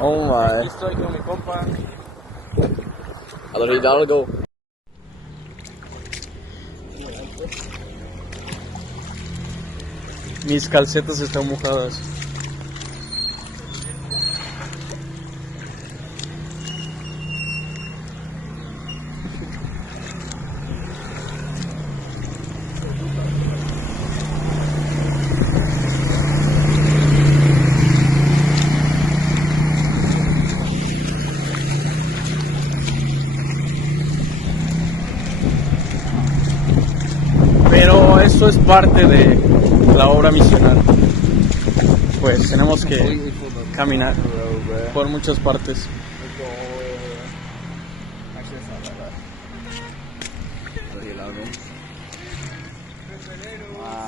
Oh my. Aquí estoy con mi compa. A los Hidalgo. Mis calcetas están mojadas. Pero eso es parte de la obra misional. Pues tenemos que caminar por muchas partes. Wow.